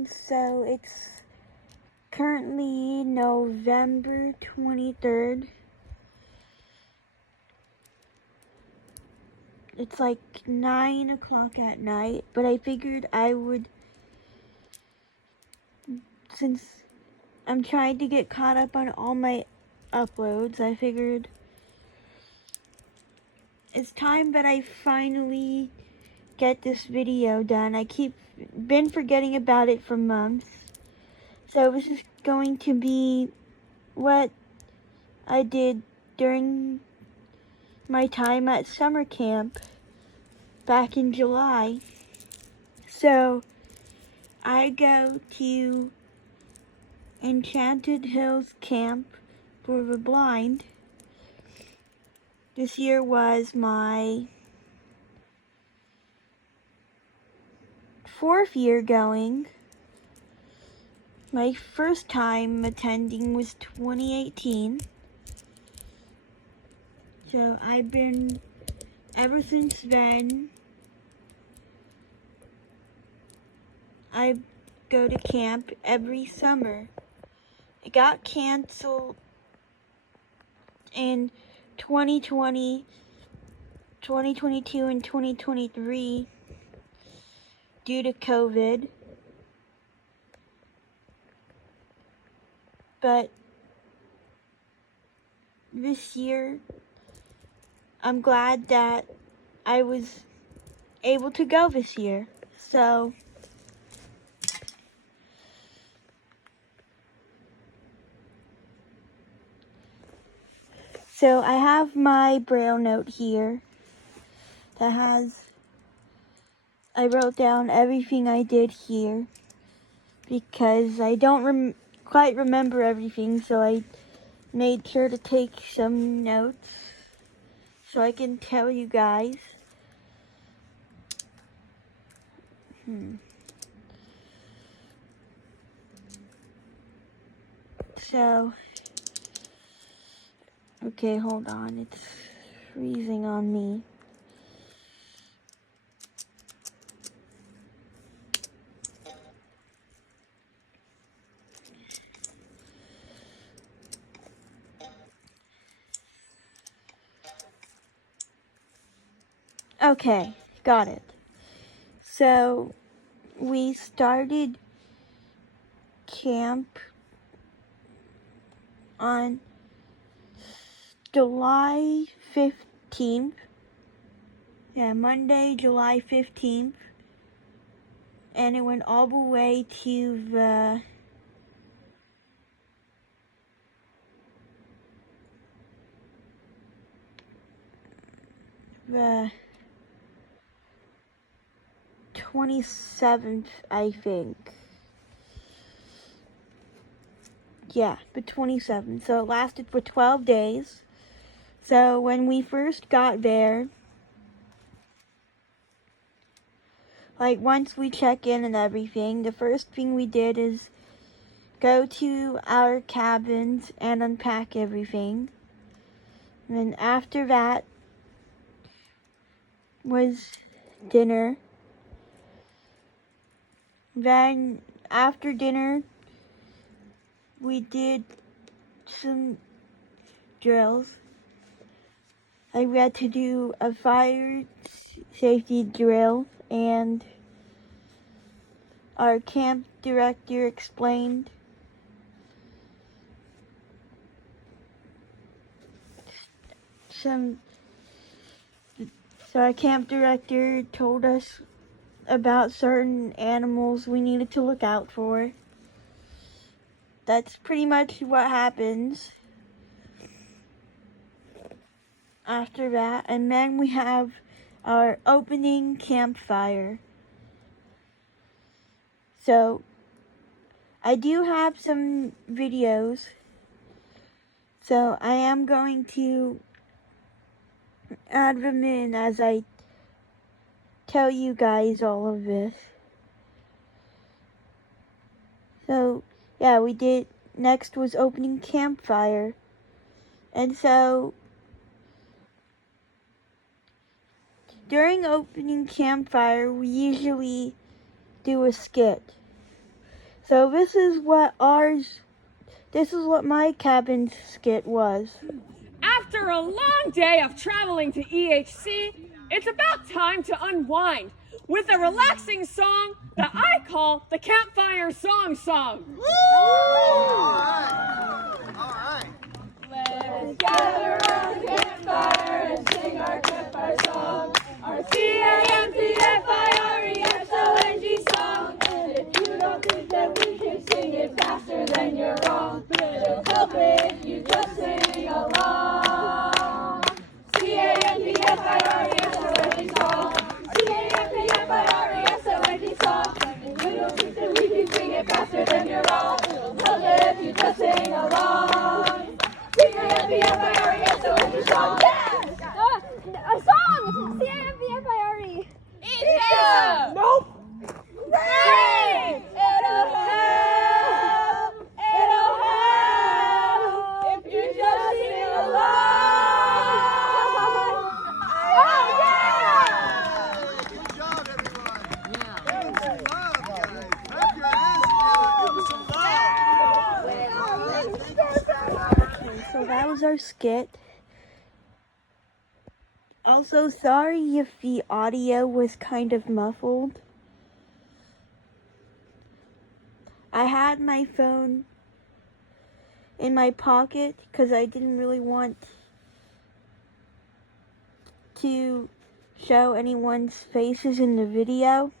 everyone. So it's currently November 23rd. It's like 9 o'clock at night, but I figured I would, since I'm trying to get caught up on all my uploads, I figured it's time that I finally get this video done. I been forgetting about it for months. So this is going to be what I did during my time at summer camp back in July. So I go to Enchanted Hills Camp for the Blind. This year was my 4th year going. My first time attending was 2018. So I've been, ever since then, I go to camp every summer. It got canceled in 2020, 2022, and 2023 due to COVID. But this year, I'm glad that I was able to go this year. So I have my Braille note here that I wrote down everything I did here because I don't quite remember everything, so I made sure to take some notes so I can tell you guys. So, okay, hold on, it's freezing on me. Okay, got it. So, we started camp on July 15th. Yeah, Monday, July 15th. And it went all the way to the 27th, I think. Yeah, the 27th. So it lasted for 12 days. So when we first got there, like once we check in and everything, the first thing we did is go to our cabins and unpack everything. And then after that was dinner. Then after dinner, we did some drills. Like we had to do a fire safety drill, and our camp director explained so our camp director told us about certain animals we needed to look out for. That's pretty much what happens after that. And then we have our opening campfire. So I do have some videos, so I am going to add them in as I tell you guys all of this. So yeah, we did, next was opening campfire. And so during opening campfire, we usually do a skit. So this is what my cabin skit was. After a long day of traveling to EHC, it's about time to unwind with a relaxing song that I call the Campfire Song Song. All right. Let's gather around the campfire and sing our campfire song, our CAMPFIRESONG song. And if you don't think that we can sing it faster, then you're wrong. But it'll help if you just sing along. CAMPFIRESONG song, CAMPFIRESONG song. And if you don't think that we can sing it faster, then you're wrong. It'll help if you just sing along. CAMPFIRESONG song, yes! A song! CAMPFIRE! Yeah! Nope! Sing! It'll help! It'll help! If you just sing along! Oh, yeah! Good job, everyone. Give them some love, guys. Clap your hands and give them some love. Okay, so that was our skit. Also, sorry if the audio was kind of muffled. I had my phone in my pocket because I didn't really want to show anyone's faces in the video.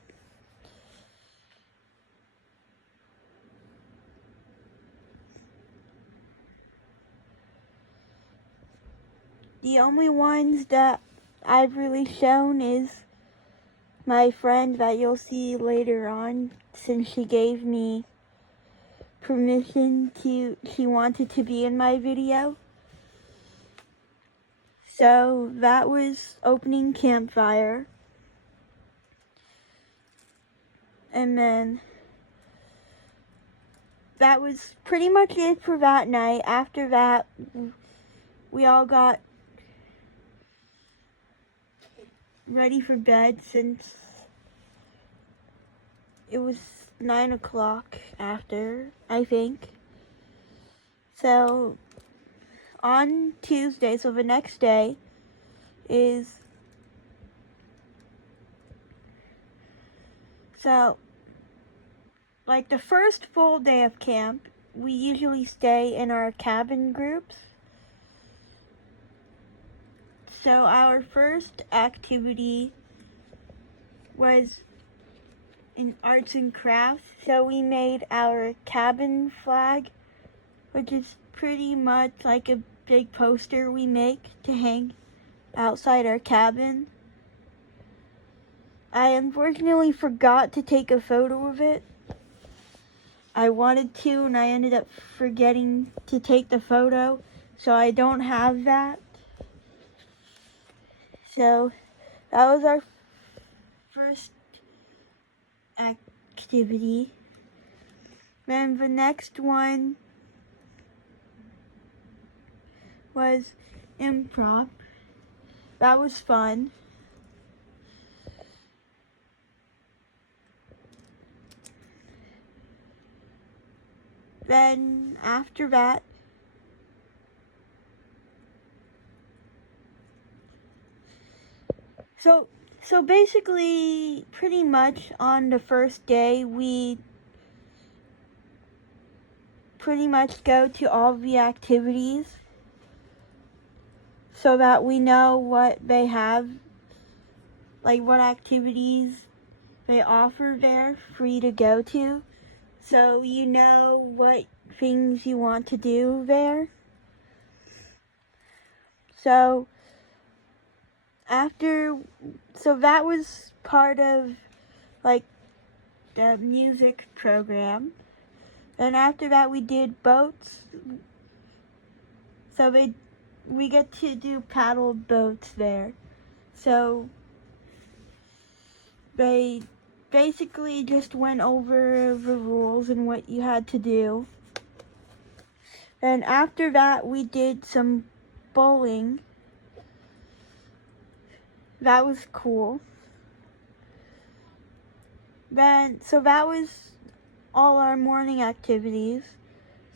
The only ones that I've really shown is my friend that you'll see later on, since she gave me permission she wanted to be in my video. So that was opening campfire. And then that was pretty much it for that night. After that, we all got ready for bed since it was 9 o'clock after, I think. So on Tuesday, so the next day is, so like the first full day of camp, we usually stay in our cabin groups. So our first activity was in arts and crafts. So we made our cabin flag, which is pretty much like a big poster we make to hang outside our cabin. I unfortunately forgot to take a photo of it. I wanted to, and I ended up forgetting to take the photo, so I don't have that. So that was our first activity. Then the next one was improv. That was fun. Then after that, so basically, pretty much on the first day, we pretty much go to all the activities so that we know what they have, like what activities they offer there for you to go to, so you know what things you want to do there. So that was part of like the music program. Then after that we did boats. So we get to do paddle boats there. So they basically just went over the rules and what you had to do. Then after that we did some bowling. That was cool. So that was all our morning activities.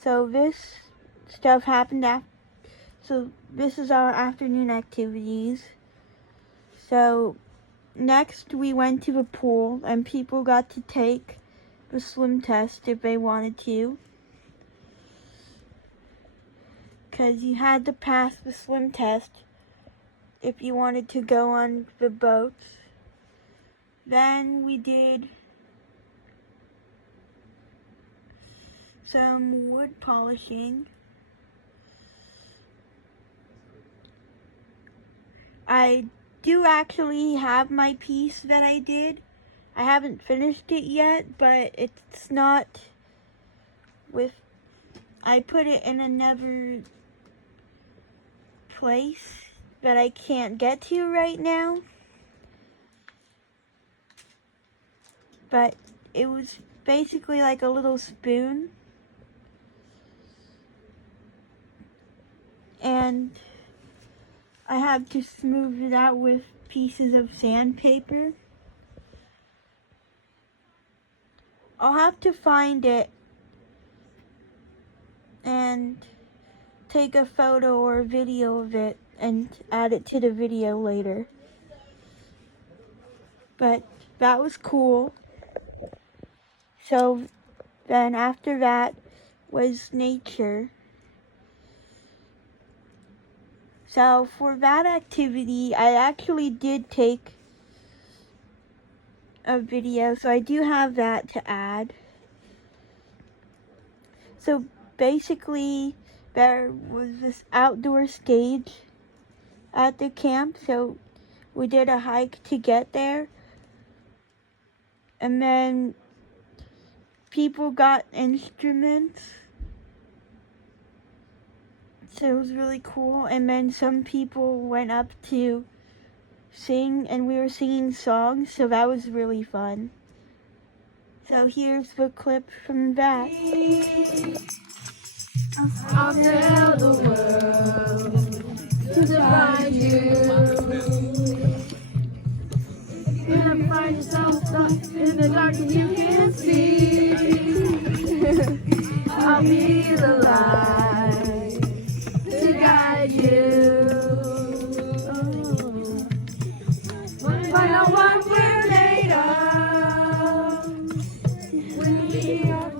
So this stuff happened after. So this is our afternoon activities. So next we went to the pool and people got to take the swim test if they wanted to. Because you had to pass the swim test if you wanted to go on the boats. Then we did some wood polishing. I do actually have my piece that I did. I haven't finished it yet, but it's not with, I put it in another place that I can't get to right now. But it was basically like a little spoon. And I have to smooth it out with pieces of sandpaper. I'll have to find it and take a photo or a video of it and add it to the video later. But that was cool. So then after that was nature. So for that activity, I actually did take a video, so I do have that to add. So basically, there was this outdoor stage at the camp, so we did a hike to get there. And then people got instruments. So it was really cool. And then some people went up to sing, and we were singing songs, so that was really fun. So here's the clip from that. I'll tell the world to find you. You're gonna find yourself stuck in the dark and you can't see. I'll be the light to guide you. Find out what we're made of. When we are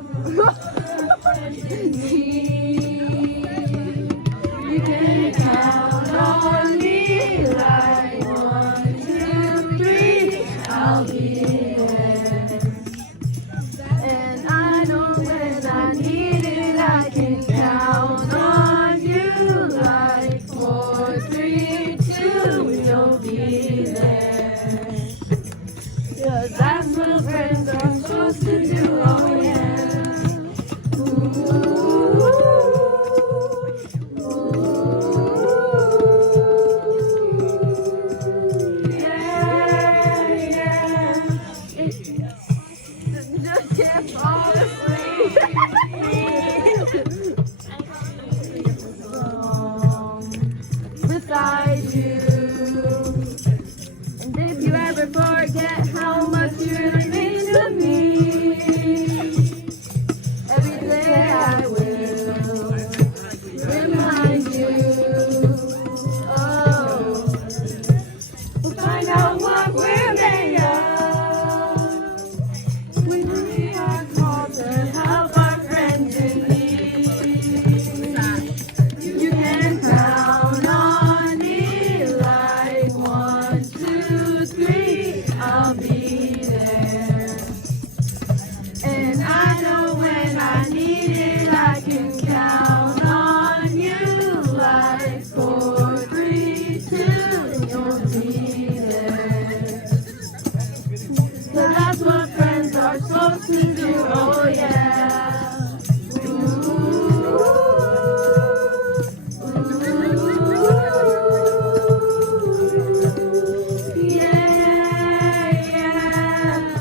you can count on me like 1, 2, 3. I'll be there. And I know when I need it, I can count on you like 4, 3, 2. You'll be there. 'Cause that's what friends are supposed to do. Oh yeah. Beside you. And if you ever forget how much you really mean to me, every day I will remind you. Oh, we'll find out what we're made of when we are called to help our friends in need. You can count on me like 1, 2, 3. I'll be there. And I know when I need it, I can count on you like 4, 3, 2. And you'll be there. So that's what friends are supposed to do. Oh yeah.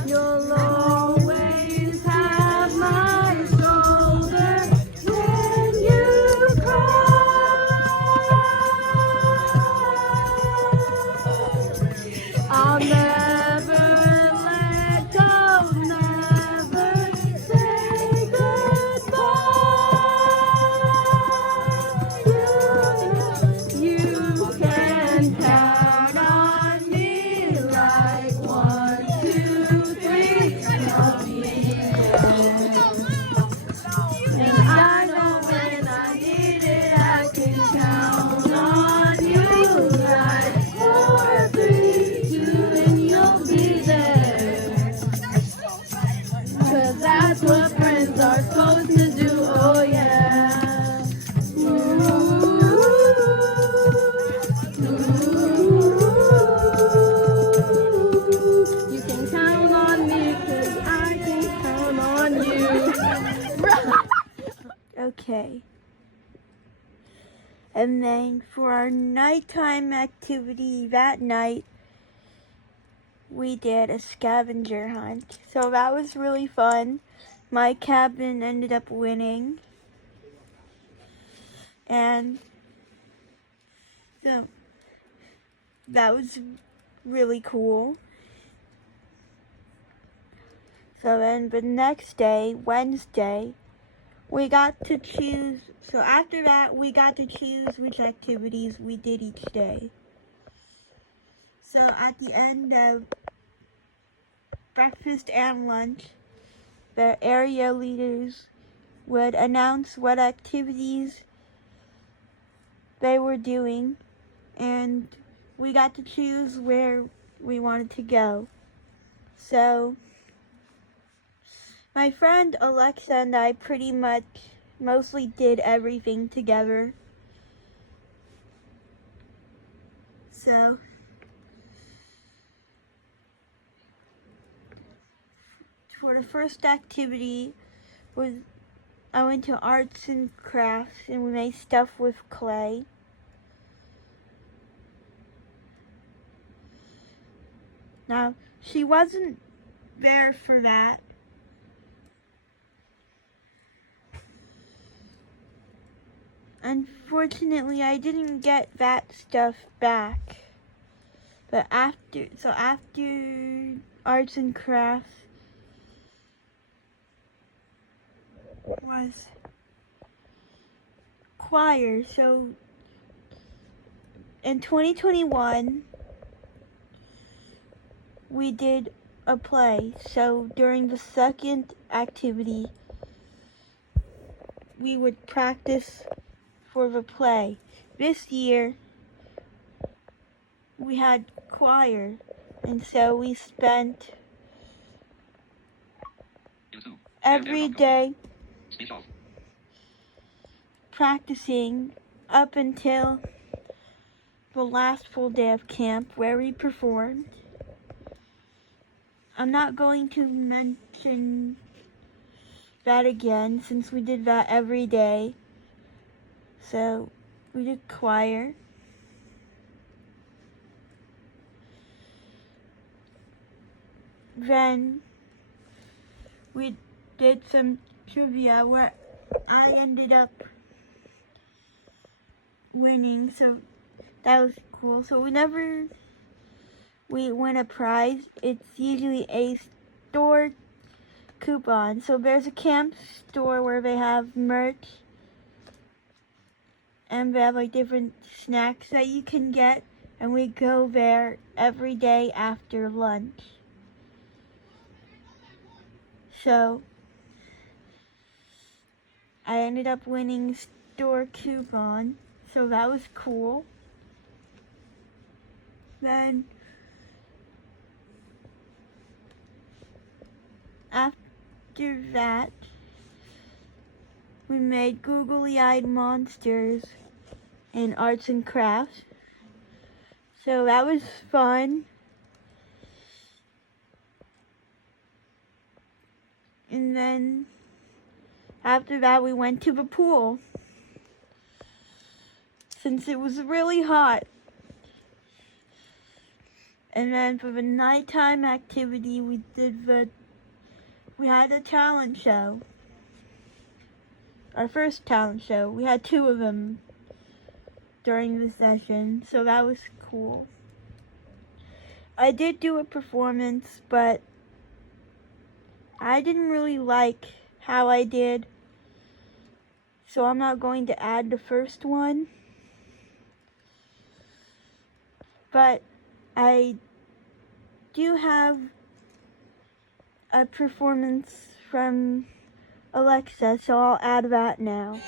You'll always have my shoulder when you cry. I'll never let go, never 'cause that's what friends are supposed to do. Oh yeah. You can count on me 'cause I can count on you. Okay. And then for our nighttime activity that night, we did a scavenger hunt. So that was really fun. My cabin ended up winning. And so that was really cool. So then the next day, Wednesday, we got to choose. So after that, we got to choose which activities we did each day. So at the end of breakfast and lunch, the area leaders would announce what activities they were doing, and we got to choose where we wanted to go. So my friend Alexa and I pretty much mostly did everything together. So for the first activity was I went to arts and crafts and we made stuff with clay. Now, she wasn't there for that. Unfortunately, I didn't get that stuff back. But after arts and crafts was choir. So in 2021, we did a play. So during the second activity, we would practice for the play. This year, we had choir, and so we spent every day practicing up until the last full day of camp where we performed. I'm not going to mention that again since we did that every day. So we did choir. Then we did some trivia where I ended up winning, so that was cool. So whenever we win a prize, it's usually a store coupon. So there's a camp store where they have merch and they have like different snacks that you can get, and we go there every day after lunch. So I ended up winning store coupon, so that was cool. Then after that, we made googly-eyed monsters in arts and crafts. So that was fun. And then after that, we went to the pool since it was really hot. And then for the nighttime activity, we had a talent show. Our first talent show. We had 2 of them during the session, so that was cool. I did do a performance, but I didn't really like how I did, so I'm not going to add the first one. But I do have a performance from Alexa, so I'll add that now.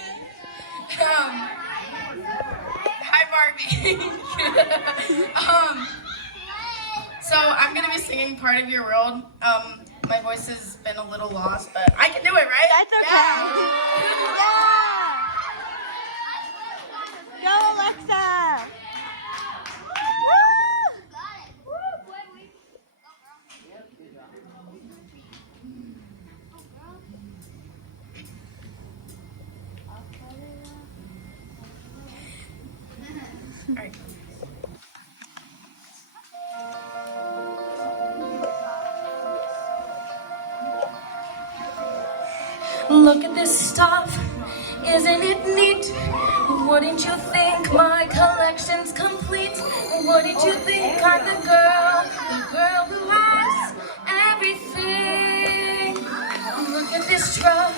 Hi, Barbie. So I'm gonna be singing Part of Your World. My voice has been a little lost, but I can do it, right? That's okay. Yeah. Go, Alexa. All right. Look at this stuff, isn't it neat? Wouldn't you think my collection's complete? Wouldn't you think I'm the girl who has everything? Look at this trove,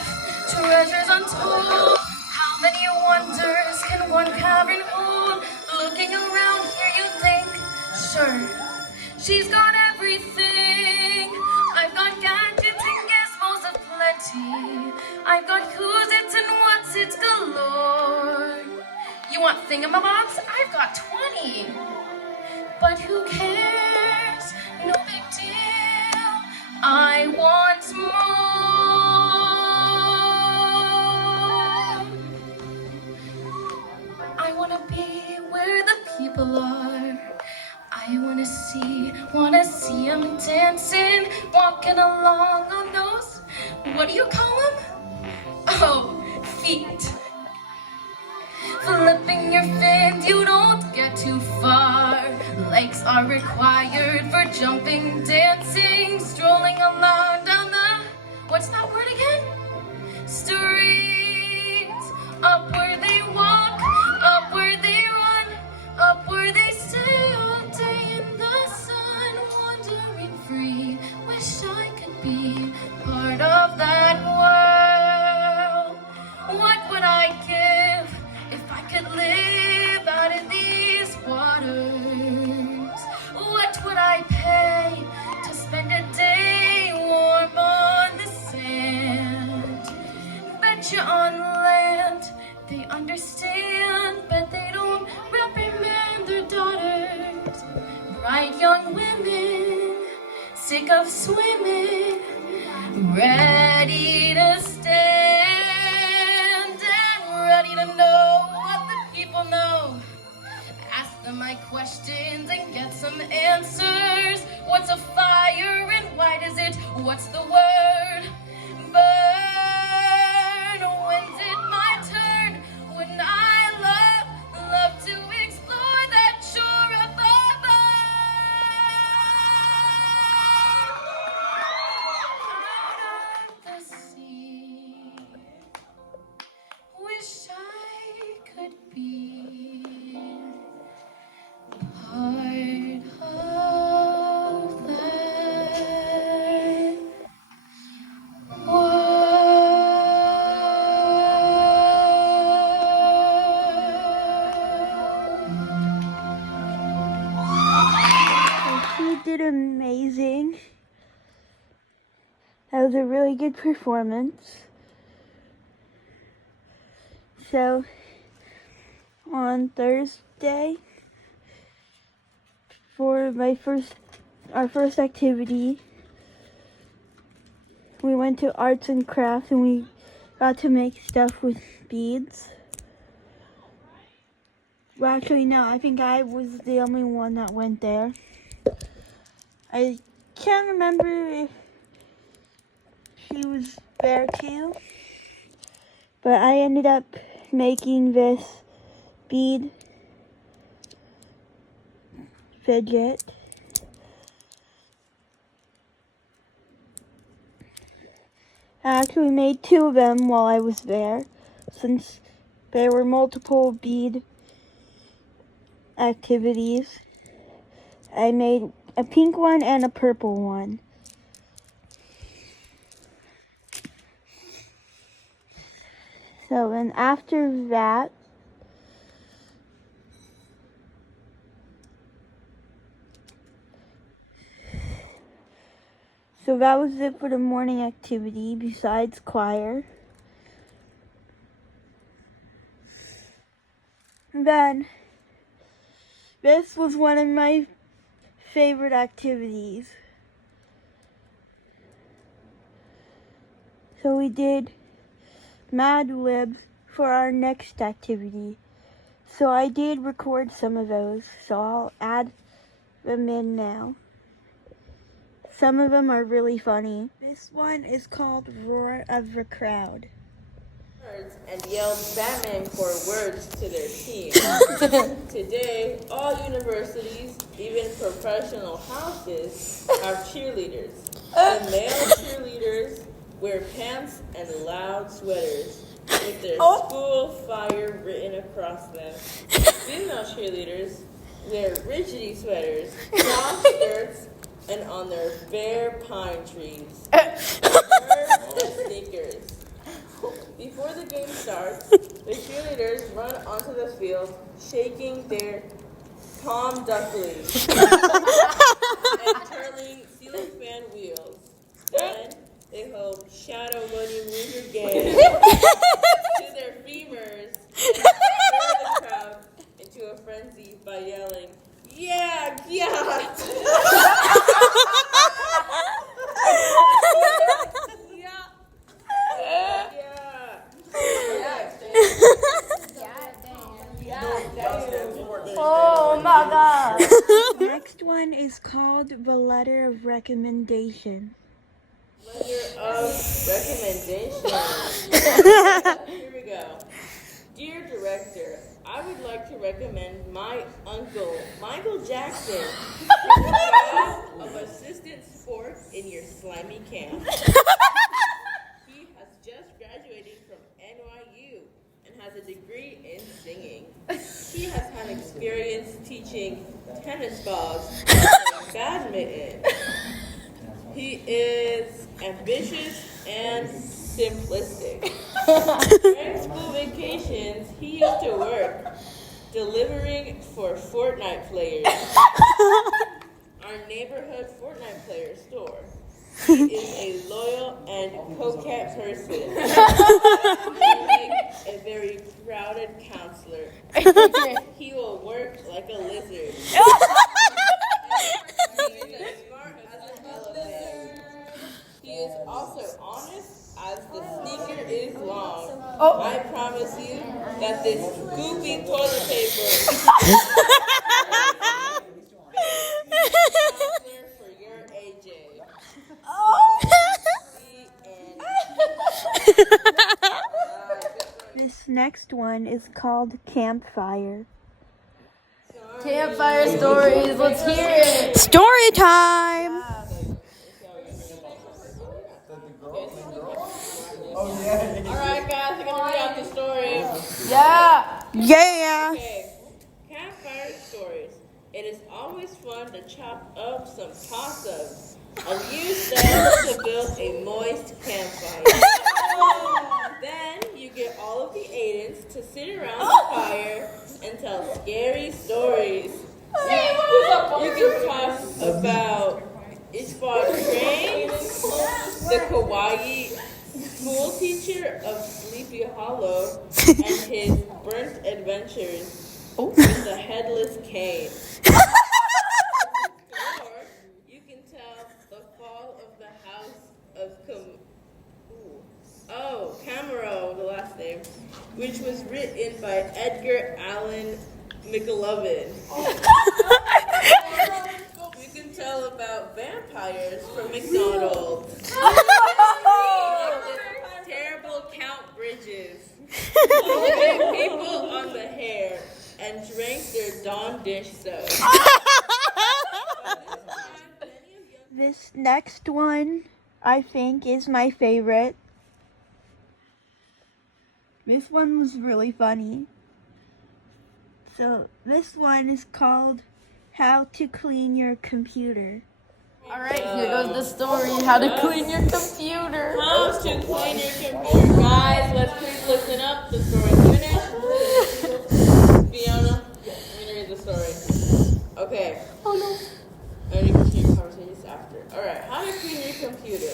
treasures untold. How many wonders can one cavern hold? Looking around here you think, sure, she's got everything. I've got gadgets and gizmos aplenty. I've got who's it's and what's it's galore. You want thingamabobs? I've got 20. But who cares? No big deal. I want more. I want to be where the people are. I wanna see them dancing, walking along on those, what do you call them? Oh, feet. Flipping your fins, you don't get too far. Legs are required for jumping, dancing, strolling along down the, what's that word again? Streets. Up where they walk, up where they run, up where they stay all day in the sun, wandering free. Wish I could be part of that world. What would I give if I could live out in these waters? What would I pay to spend a day warm on the sand? Bet you on land they understand, but they don't reprimand their daughters. Bright young women, sick of swimming, ready to stand and ready to know what the people know. Ask them my questions and get some answers. What's a fire and why does it? What's the word? Burn. When's it my turn? When I love to explore that shore above. Out of the sea. Wish I could be part of that She did amazing. That was a really good performance. So, on Thursday, for our first activity, we went to arts and crafts and we got to make stuff with beads. Well, actually, no, I think I was the only one that went there. I can't remember if she was there too, but I ended up making this bead fidget. I actually made 2 of them while I was there, since there were multiple bead activities. I made a pink one and a purple one. So, and after that, so that was it for the morning activity besides choir. And then, this was one of my favorite activities. So we did Mad Libs for our next activity. So I did record some of those, so I'll add them in now. Some of them are really funny. This one is called Roar of the Crowd. And yelled Batman for words to their team. Today, all universities, even professional houses, have cheerleaders. The male cheerleaders wear pants and loud sweaters with their school fire written across them. Female cheerleaders wear rigidity sweaters, soft skirts, and on their bare pine trees, birds and sneakers. Before the game starts, the cheerleaders run onto the field, shaking their Tom Duckleys and twirling ceiling fan wheels. Then they hold Shadow Money Loser Gang to their femurs and stir the crowd into a frenzy by yelling, "Yeah, yeah!" Oh my god. Next one is called The Letter of Recommendation. Letter of recommendation. Here we go. Dear Director, I would like to recommend my uncle, Michael Jackson, for the job of assistant sport in your slimy camp. He has just graduated from NYU and has a degree in singing. He has had experience teaching tennis balls and badminton. He is ambitious and simplistic. During school vacations, he used to work delivering for Fortnite players. Our neighborhood Fortnite player store. He is a loyal and coquette person. A very crowded counselor. He will work like a lizard. He is as smart as an elephant. He is also honest as the sneaker is long. I promise you that this goofy toilet paper counselor for your AJ. This next one is called Campfire. Campfire stories, let's hear it. Story time! Alright guys, I'm gonna read out the story. Yeah. Yeah! Okay, campfire stories. It is always fun to chop up some possums and use them to build a moist campfire. Then you get all of the Aidens to sit around the fire and tell scary stories. You can talk about Ishbal Train, the kawaii school teacher of Sleepy Hollow, and his burnt adventures with the headless cane. Or you can tell the fall of the house of Camero, the last name, which was written by Edgar Allan McLovin. You can tell about vampires from McDonald's. Terrible Count Bridges. Who hit people on the hair and drank their Dawn dish soap. This next one, I think, is my favorite. This one was really funny. So, this one is called How to Clean Your Computer. Alright, here goes the story, how to clean your computer. How to clean your computer. Guys, let's please listen up. The story's finished. Fiona, I'm gonna read the story. Okay. Oh no. And you can continue conversations after. Alright, how to clean your computer.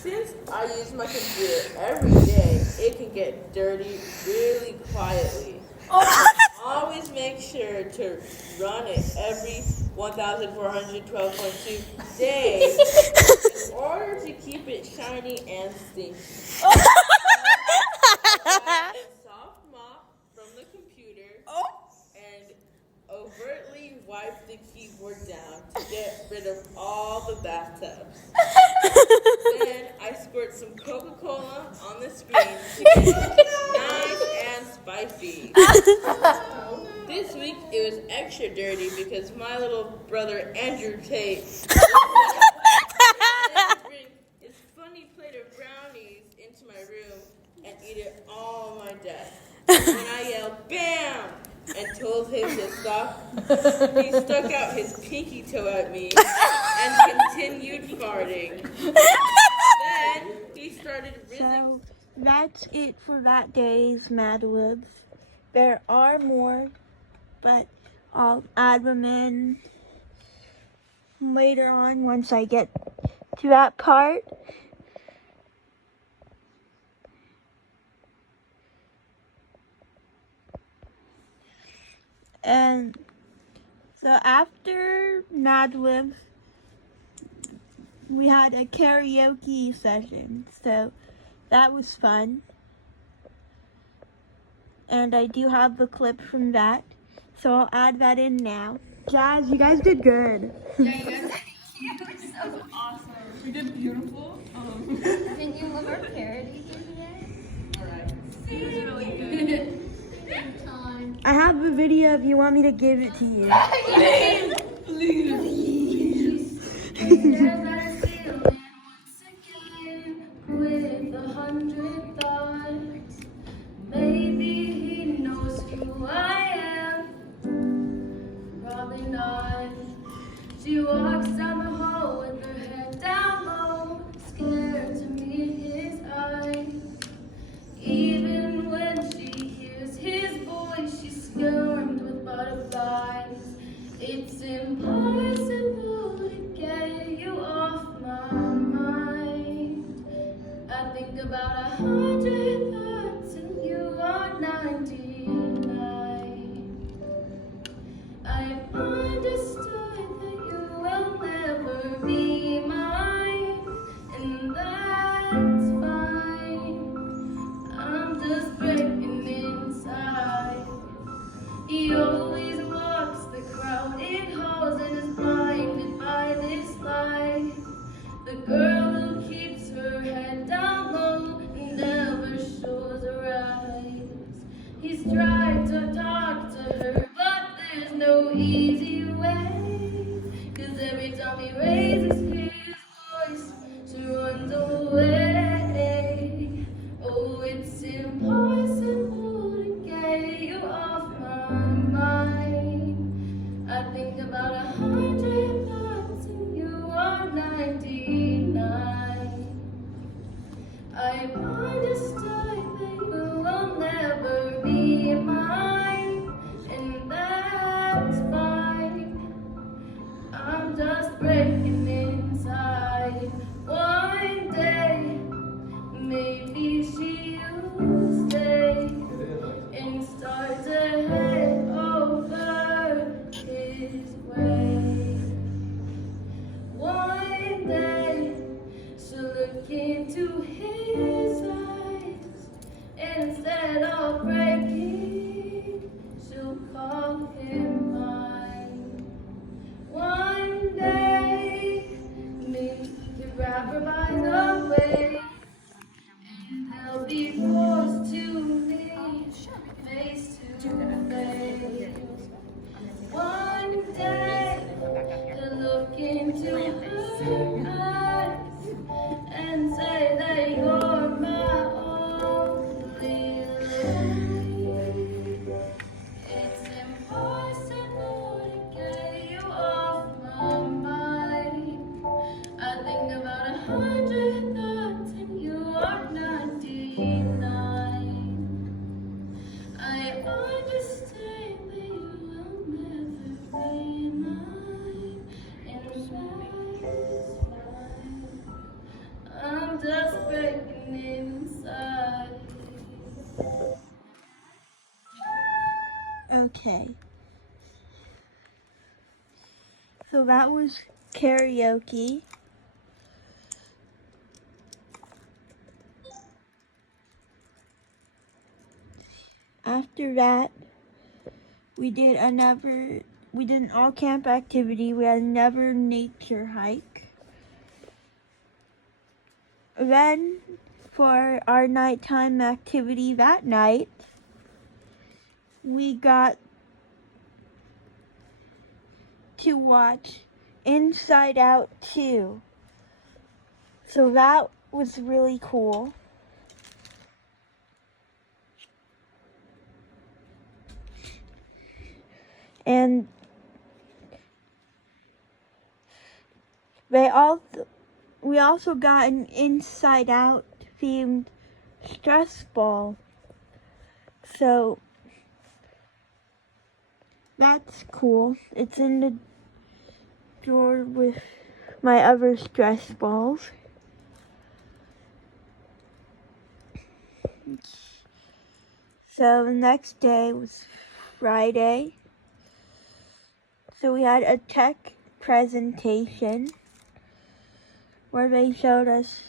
Since I use my computer every day, it can get dirty really quietly. Always make sure to run it every 1,412.2 days. In order to keep it shiny and stinky, a soft mop from the computer and overtly wipe the keyboard down to get rid of all the bathtubs. Then I squirt some Coca-Cola on the screen to get it nice and spicy. This week it was extra dirty because my little brother Andrew Tate decided to bring his funny plate of brownies into my room and eat it all on my desk. When I yelled "BAM!" and told him to stop, he stuck out his pinky toe at me and continued farting. Then he started rizzing. So that's it for that day's Mad Libs. There are more, but I'll add them in later on once I get to that part. And so after Mad Libs, we had a karaoke session, so that was fun. And I do have the clip from that, so I'll add that in now. Jazz, you guys did good. Yeah, you guys, you were so awesome. We did beautiful. Didn't you love our parody here today? Alright. It was really good. Time. I have the video if you want me to give it to you. There's that feeling once again with 100 thoughts. Maybe he knows who I am. Probably not. She walks down the hall with her head down low, scared to meet his eyes. Even when she hears his voice, she's skirmed with butterflies. It's impossible to get you off my mind. I think about 100 thoughts and you are 99. I've understood that you will never be mine, and that's fine. I'm just breaking inside. He always walks the crowded halls and is blinded by this light. The girl who keeps her head down low and never shows her eyes. He's tried to talk to her, but there's no easy way. 'Cause every time he raises his voice, she runs away. Oh, it's impossible to get you off my mind. I think about 100 thoughts and you are 99. I've understood that you will never be mine, and that's fine. I'm just breaking inside. One day, maybe she'll stay and start to head over his way. One day, she'll look into his eyes, and instead of breaking, she'll call him mine. One day, maybe he'll grab her by the waist, and they'll be forced to meet face to face. One day, he'll look into her eyes and say that you're my only light. It's impossible to get you off my mind. I think about 100 thoughts and you are 99. I understand that you will never be mine, and that's fine. I'm just breaking inside. Okay. So that was karaoke. After that, we did an all camp activity. We had another nature hike. Then, for our nighttime activity that night, we got to watch Inside Out 2. So that was really cool. And we also got an Inside Out themed stress ball. So that's cool. It's in the drawer with my other stress balls. So the next day was Friday. So we had a tech presentation where they showed us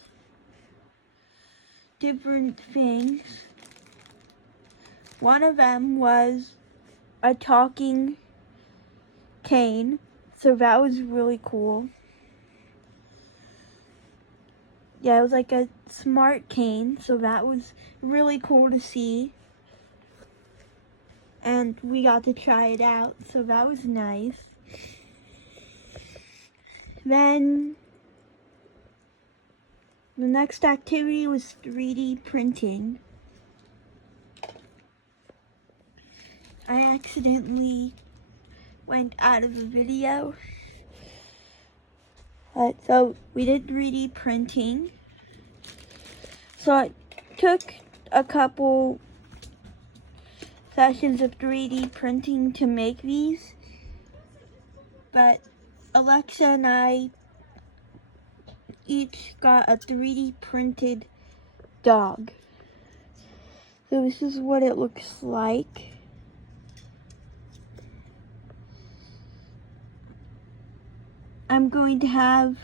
different things. One of them was a talking cane, so that was really cool. Yeah, it was like a smart cane, so that was really cool to see. And we got to try it out, so that was nice. Then the next activity was 3D printing. I accidentally went out of the video. So we did 3D printing. So it took a couple sessions of 3D printing to make these. But Alexa and I each got a 3D printed dog. So this is what it looks like. I'm going to have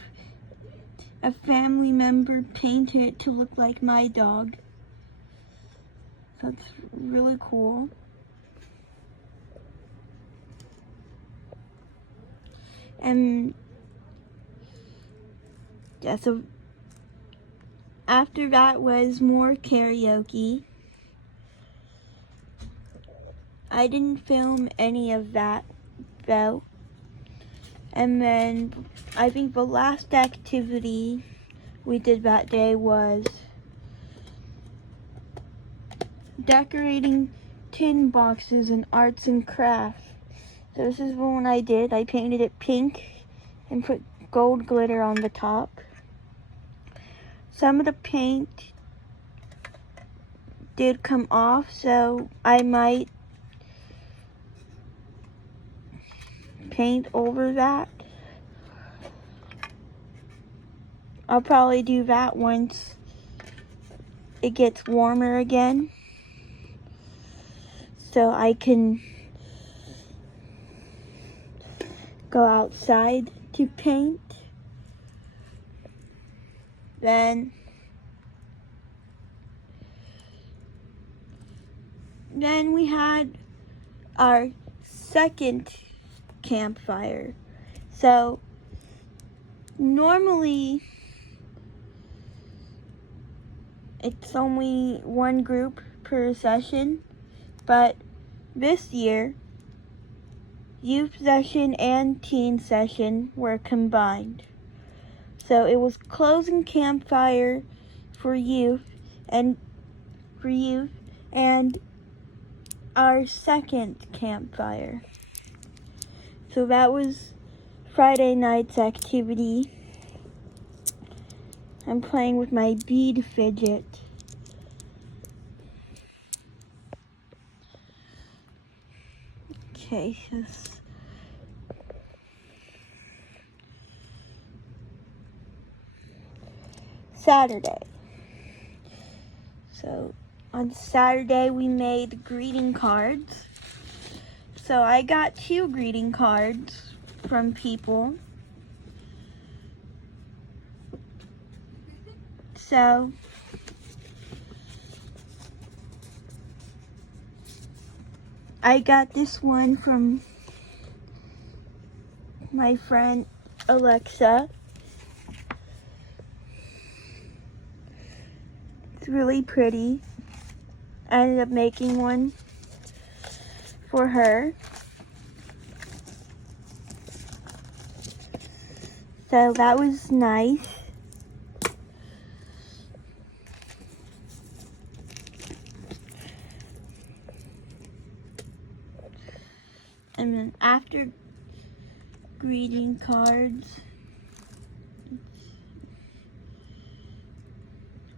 a family member paint it to look like my dog. That's really cool. And yeah, so after that was more karaoke. I didn't film any of that though. And then I think the last activity we did that day was decorating tin boxes and arts and crafts. So this is the one I did. I painted it pink and put gold glitter on the top. Some of the paint did come off, so I might paint over that. I'll probably do that once it gets warmer again, so I can go outside to paint. Then we had our second campfire. So normally it's only one group per session, but this year youth session and teen session were combined. So it was closing campfire for youth and our second campfire. So that was Friday night's activity. I'm playing with my bead fidget. Okay, Saturday. So on Saturday we made greeting cards. So I got 2 greeting cards from people. So I got this one from my friend Alexa. It's really pretty. I ended up making one for her. So that was nice. And then after greeting cards,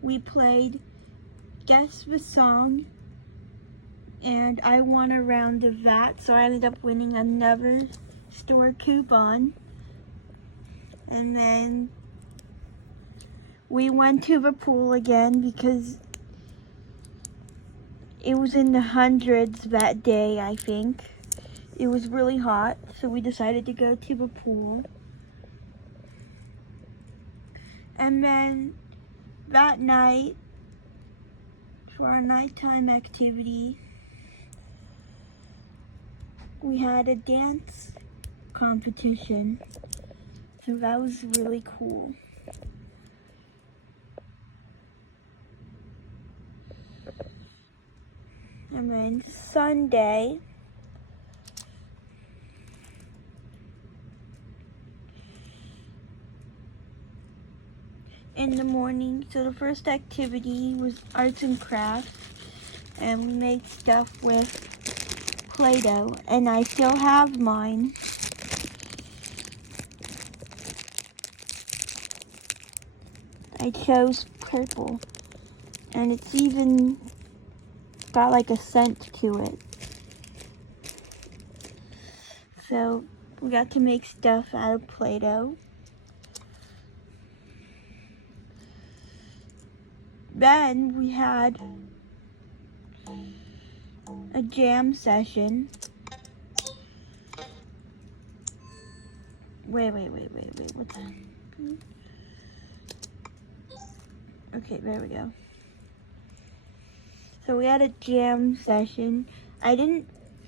we played Guess the Song, and I won a round of that, so I ended up winning another store coupon. And then we went to the pool again because it was in the hundreds that day, I think. It was really hot, so we decided to go to the pool. And then that night, for our nighttime activity, we had a dance competition. So that was really cool. And then Sunday, in the morning, so the first activity was arts and crafts, and we made stuff with Play-Doh, and I still have mine. I chose purple, and it's even got like a scent to it. So we got to make stuff out of Play-Doh. Then we had a jam session. Wait, what's that? Okay, there we go. So we had a jam session. I didn't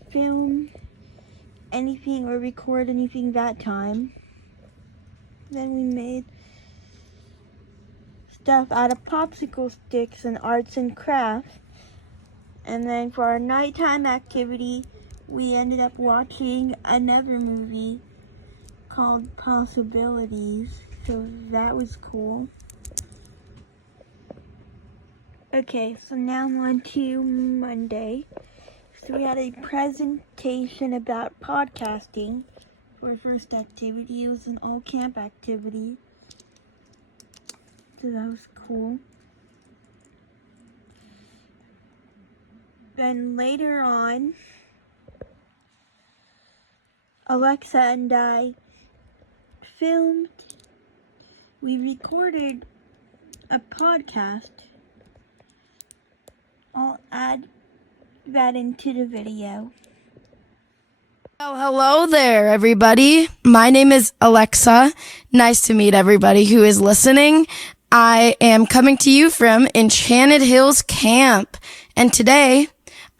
film anything or record anything that time. Then we made stuff out of popsicle sticks and arts and crafts. And then for our nighttime activity, we ended up watching another movie called Possibilities. So that was cool. Okay, so now I'm on to Monday. So we had a presentation about podcasting for our first activity. It was an all camp activity. So that was cool. Then later on, Alexa and I we recorded a podcast. I'll add that into the video. Oh, hello there, everybody. My name is Alexa. Nice to meet everybody who is listening. I am coming to you from Enchanted Hills Camp, and today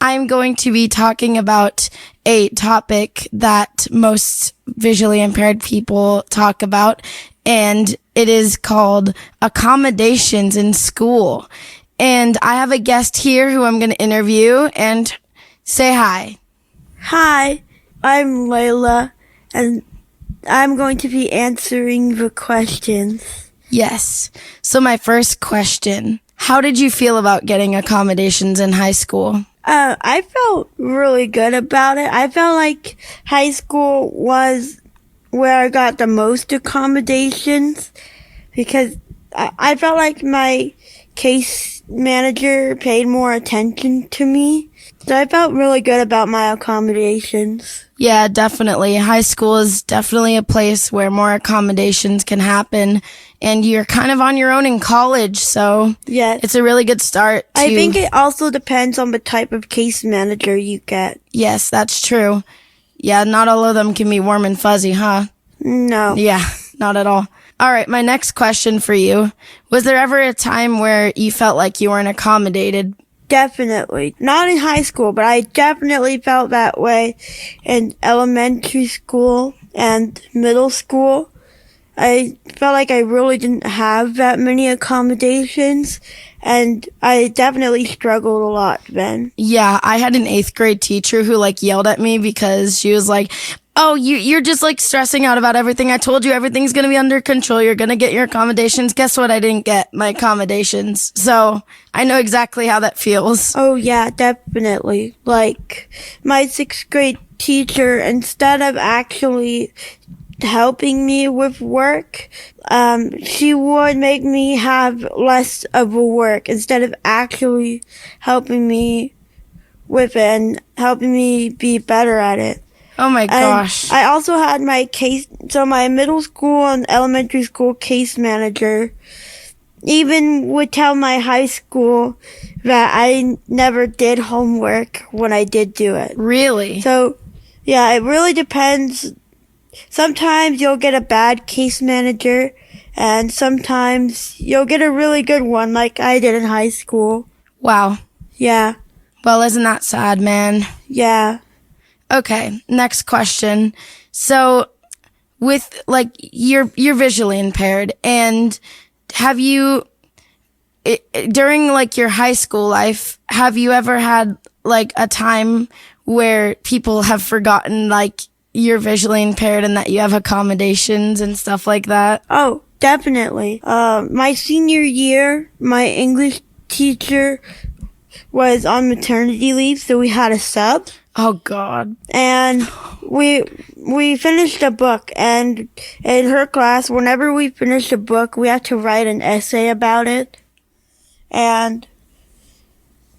I'm going to be talking about a topic that most visually impaired people talk about, and it is called accommodations in school. And I have a guest here who I'm going to interview and say hi. Hi, I'm Layla, and I'm going to be answering the questions. Yes. So my first question, how did you feel about getting accommodations in high school? I felt really good about it. I felt like high school was where I got the most accommodations because I felt like my case manager paid more attention to me. So I felt really good about my accommodations. Yeah, definitely. High school is definitely a place where more accommodations can happen, and you're kind of on your own in college, so Yes. it's a really good start to... I think it also depends on the type of case manager you get. Yes, that's true. Yeah, not all of them can be warm and fuzzy, huh? No. Yeah, not at all. All right, my next question for you. Was there ever a time where you felt like you weren't accommodated? definitely. Not in high school, but I definitely felt that way in elementary school and middle school. I felt like I really didn't have that many accommodations, and I definitely struggled a lot then. Yeah, I had an 8th grade teacher who like yelled at me because she was like, "Oh, you're just like stressing out about everything. I told you everything's going to be under control. You're going to get your accommodations." Guess what? I didn't get my accommodations. So I know exactly how that feels. Oh yeah, definitely. Like, my 6th grade teacher, instead of actually helping me with work, she would make me have less of a work instead of actually helping me with it and helping me be better at it. Oh my gosh. And I also had my my middle school and elementary school case manager even would tell my high school that I never did homework when I did do it. Really? So, yeah, it really depends. Sometimes you'll get a bad case manager, and sometimes you'll get a really good one, like I did in high school. Wow. Yeah, Well, isn't that sad, man? yeah. Okay, next question. So, with like you're visually impaired, and have you during like your high school life, have you ever had like a time where people have forgotten like you're visually impaired and that you have accommodations and stuff like that? Oh, definitely. My senior year, my English teacher was on maternity leave, so we had a sub. Oh God. And we finished a book, and in her class, whenever we finished a book, we had to write an essay about it. And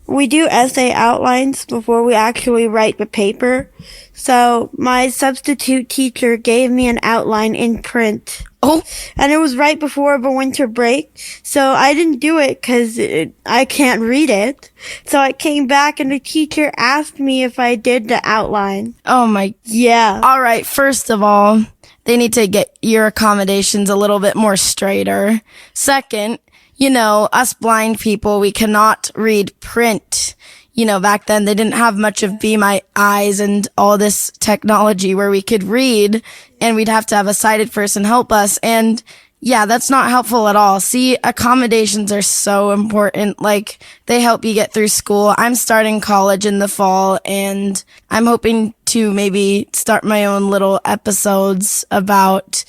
we do essay outlines before we actually write the paper. So my substitute teacher gave me an outline in print. Oh, And it was right before the winter break. So I didn't do it because I can't read it. So I came back and the teacher asked me if I did the outline. oh my. Yeah. All right. First of all, they need to get your accommodations a little bit more straighter. Second, you know, us blind people, we cannot read print. You know, back then they didn't have much of Be My Eyes and all this technology where we could read, and we'd have to have a sighted person help us. And yeah, that's not helpful at all. See, accommodations are so important. Like, they help you get through school. I'm starting college in the fall, and I'm hoping to maybe start my own little episodes about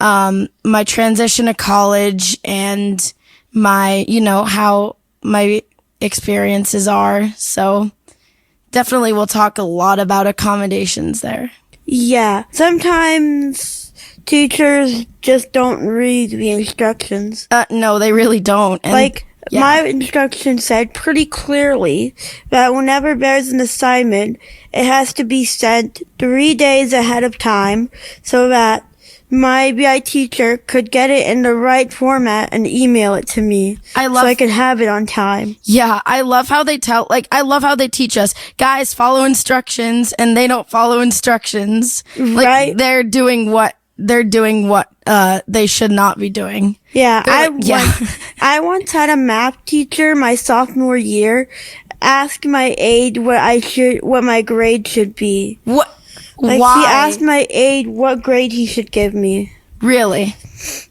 my transition to college and my, you know, how my experiences are. So definitely we'll talk a lot about accommodations there. Yeah. Sometimes teachers just don't read the instructions. No, they really don't. And Like, yeah. my instructions said pretty clearly that whenever there's an assignment, it has to be sent 3 days ahead of time so that my BI teacher could get it in the right format and email it to me. I love- so I could have it on time. Yeah, I love how they I love how they teach us, guys, follow instructions, and they don't follow instructions. Like, Right. they're doing what they should not be doing. Yeah, Yeah. I once had a math teacher my sophomore year ask my aide what my grade should be. What? Like, Why? he asked my aide what grade he should give me. Really?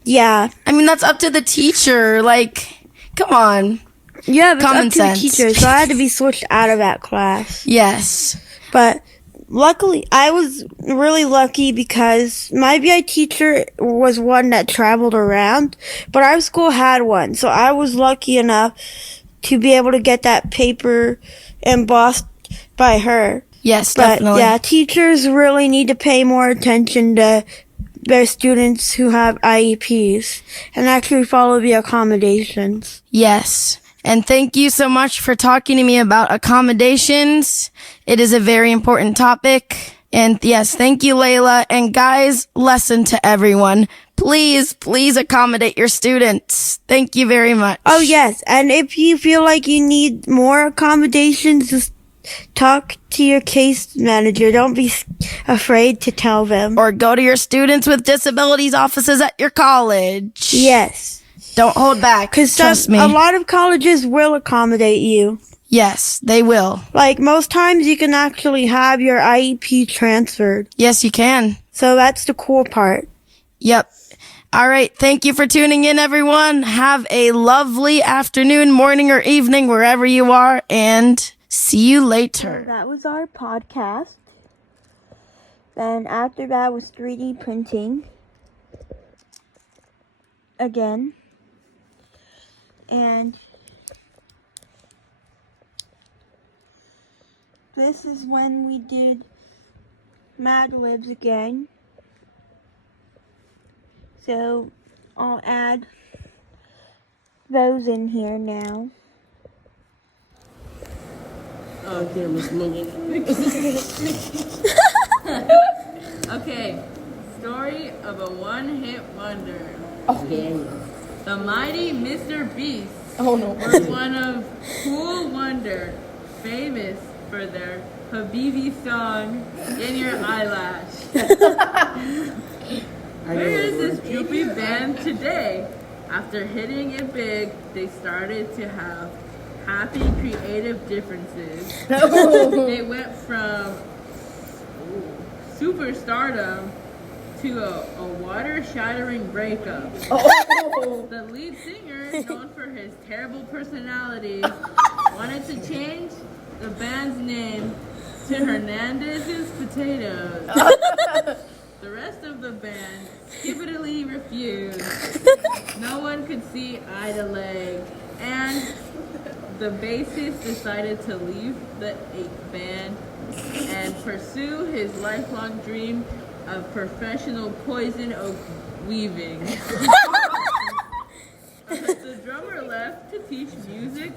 Yeah. I mean, that's up to the teacher. Like, come on. Yeah, but Common it's up to sense. the teacher, so I had to be switched out of that class. Yes. But luckily, I was really lucky because my BI teacher was one that traveled around, but our school had one, so I was lucky enough to be able to get that paper embossed by her. Yes, But definitely. yeah, teachers really need to pay more attention to their students who have IEPs and actually follow the accommodations. Yes. And thank you so much for talking to me about accommodations. It is a very important topic. And yes, thank you, Layla. And guys, lesson to everyone. Please, please accommodate your students. Thank you very much. Oh yes, and if you feel like you need more accommodations, just talk to your case manager. Don't be afraid to tell them. Or go to your students with disabilities offices at your college. Yes, Don't hold back. because Trust me. a lot of colleges will accommodate you. Yes, they will. Like, most times you can actually have your IEP transferred. Yes, you can. So that's the cool part. Yep. All right. Thank you for tuning in, everyone. Have a lovely afternoon, morning, or evening, wherever you are, and see you later. That was our podcast. Then after that was 3D printing. Again. And this is when we did Mad Libs again. So I'll add those in here now. Okay. Okay. Story of a one-hit wonder. Okay. The mighty Mr. Beast were one of Cool Wonder, famous for their Habibi song, In Your Eyelash. Where is this droopy band today? After hitting it big, they started to have happy creative differences. They went from superstardom to a water-shattering breakup. The lead singer, known for his terrible personality, wanted to change the band's name to Hernandez's Potatoes. The rest of the band stupidly refused. No one could see eye to leg, and the bassist decided to leave the band and pursue his lifelong dream of professional poison oak weaving. The drummer left to teach music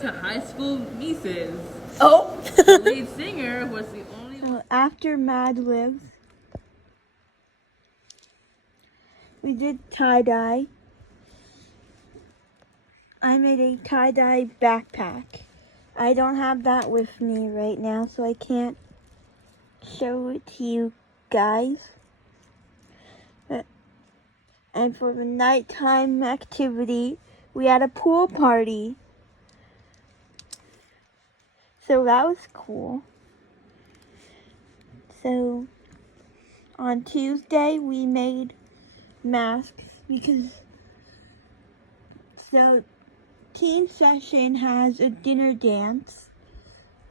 to high school nieces. The lead singer was the only So after Mad Libs, we did tie-dye. I made a tie-dye backpack. I don't have that with me right now, so I can't show it to you guys. And for the nighttime activity, we had a pool party. So that was cool. So on Tuesday, we made masks because teen session has a dinner dance,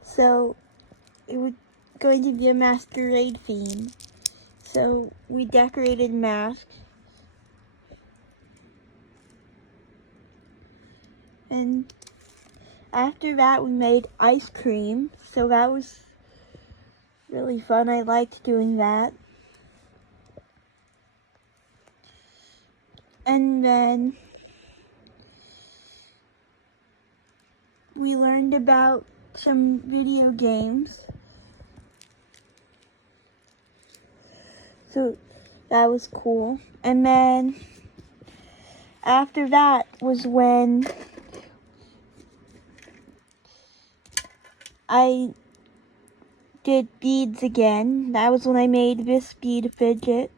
so it was going to be a masquerade theme. So we decorated masks, and after that we made ice cream. So that was really fun. I liked doing that. And then we learned about some video games. So that was cool. And then after that was when I did beads again. That was when I made this bead fidget.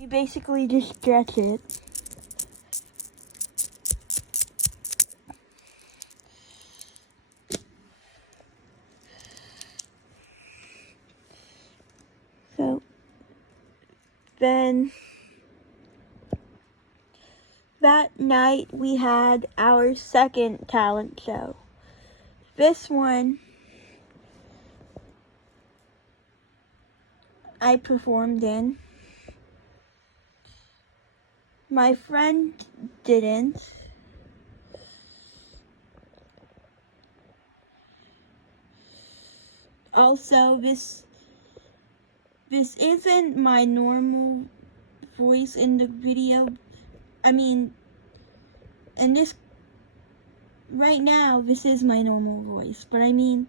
You basically just stretch it. So then that night we had our second talent show. This one I performed in. My friend didn't. Also, this isn't my normal voice in the video. I mean, and this, right now, this is my normal voice. But I mean,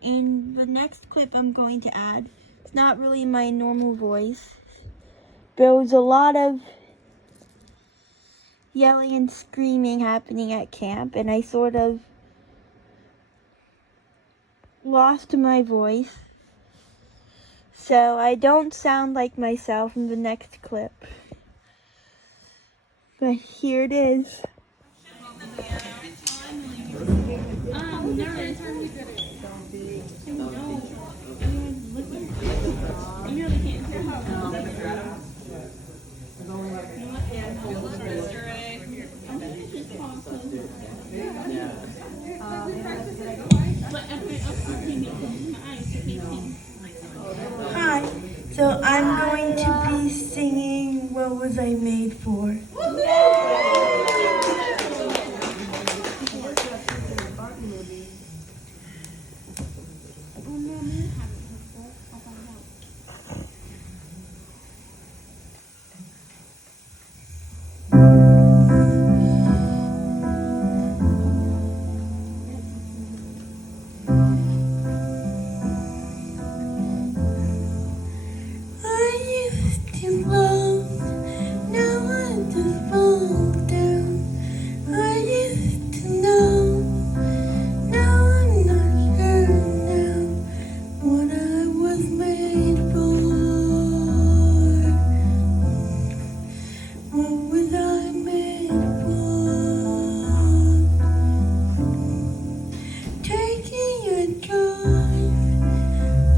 in the next clip I'm going to add, it's not really my normal voice. There was a lot of yelling and screaming happening at camp, and I sort of lost my voice. So I don't sound like myself in the next clip. But here it is. Hi, so I'm going to be singing What Was I Made For? I used to love, now I just fall down. I used to know, now I'm not sure now what I was made for. What was I made for? Taking a drive,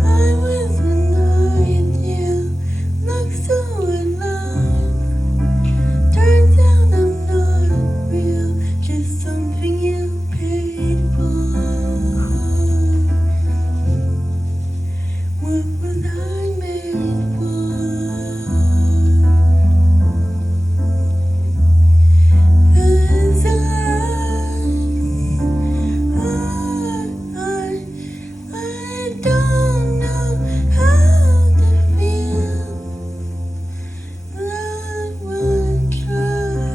I was annoyed, yeah, look so alive. Turns out I'm not real, just something you paid for. What was I made for? 'Cause I don't know how to feel, but I will try.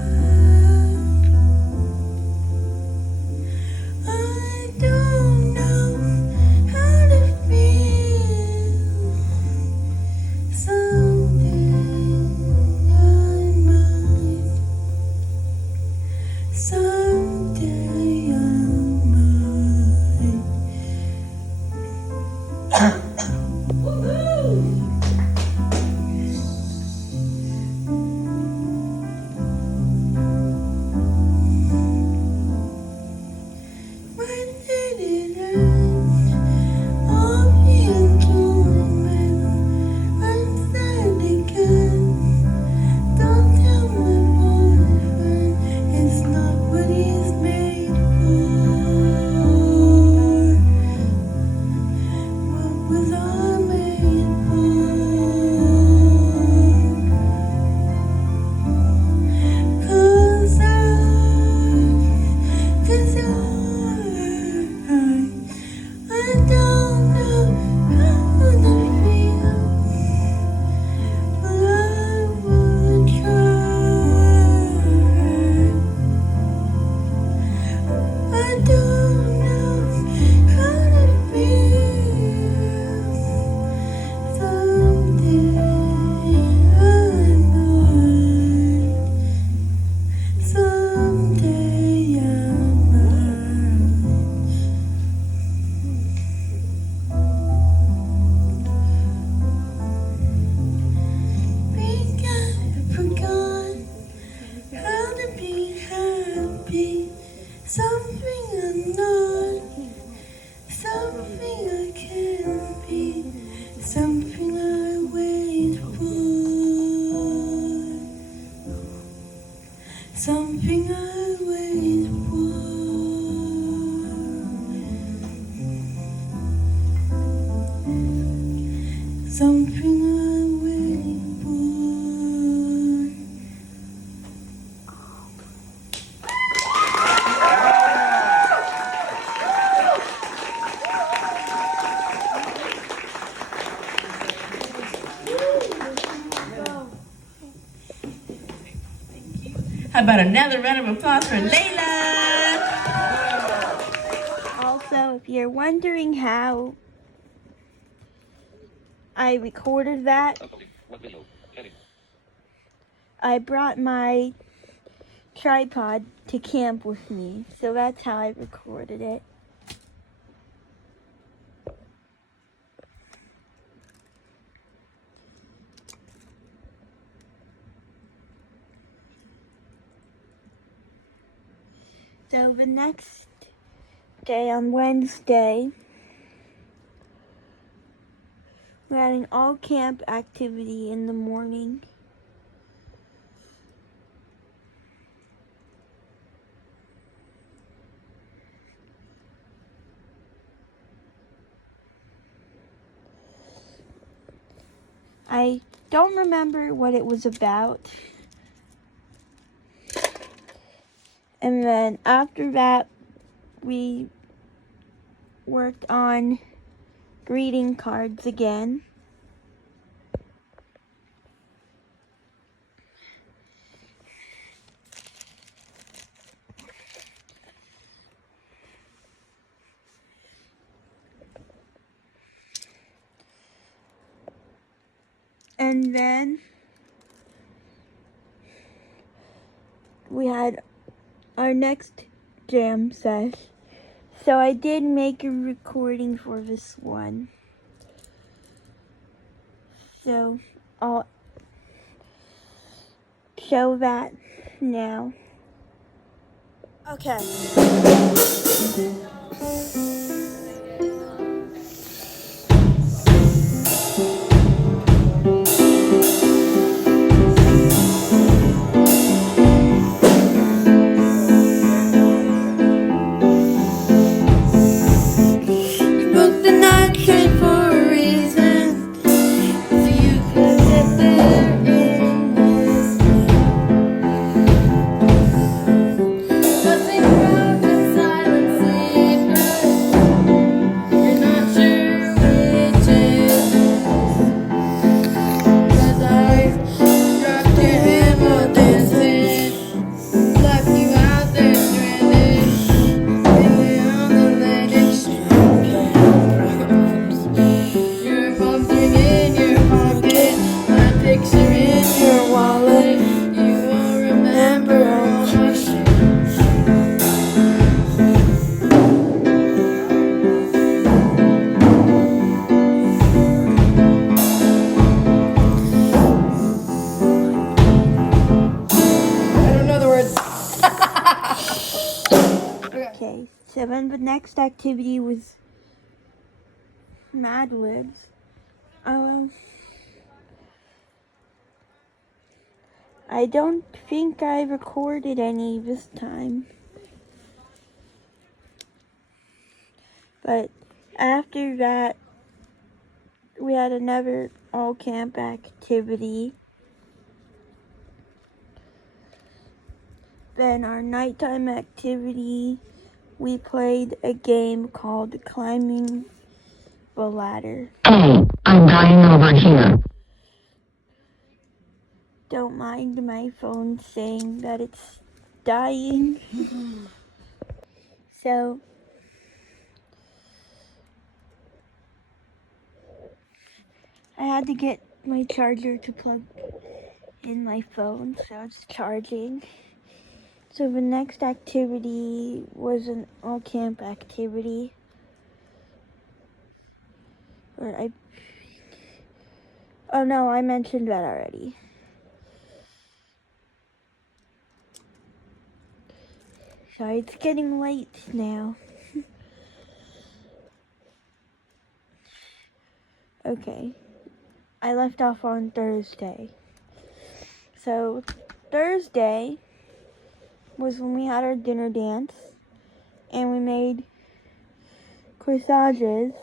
I don't know how to feel. Someday I might. Someday I might. When did it end? All the enjoyment runs out again. Don't tell my boyfriend it's not what he's made for. What was I made for? 'Cause I don't know how to feel, but I will try. I don't know how to feel. Someday I might. Someday I might. Because I forgot how to be happy. Something I'm not, something I can't be, something I wait for, something I wait for, something I wait for. How about another round of applause for Layla? Also, if you're wondering how I recorded that, I brought my tripod to camp with me, so that's how I recorded it. So the next day, on Wednesday, we had an all camp activity in the morning. I don't remember what it was about. And then after that, we worked on greeting cards again. And then we had our next jam sesh. So I did make a recording for this one. So I'll show that now. Okay. Okay, so then the next activity was Mad Libs. I don't think I recorded any this time. But after that, we had another all camp activity. Then our nighttime activity, we played a game called Climbing the Ladder. Hey, I'm dying over here. Don't mind my phone saying that it's dying. So, I had to get my charger to plug in my phone, so it's charging. So the next activity was an all camp activity. Oh no, I mentioned that already. Sorry, it's getting late now. Okay, I left off on Thursday. So Thursday was when we had our dinner dance, and we made corsages.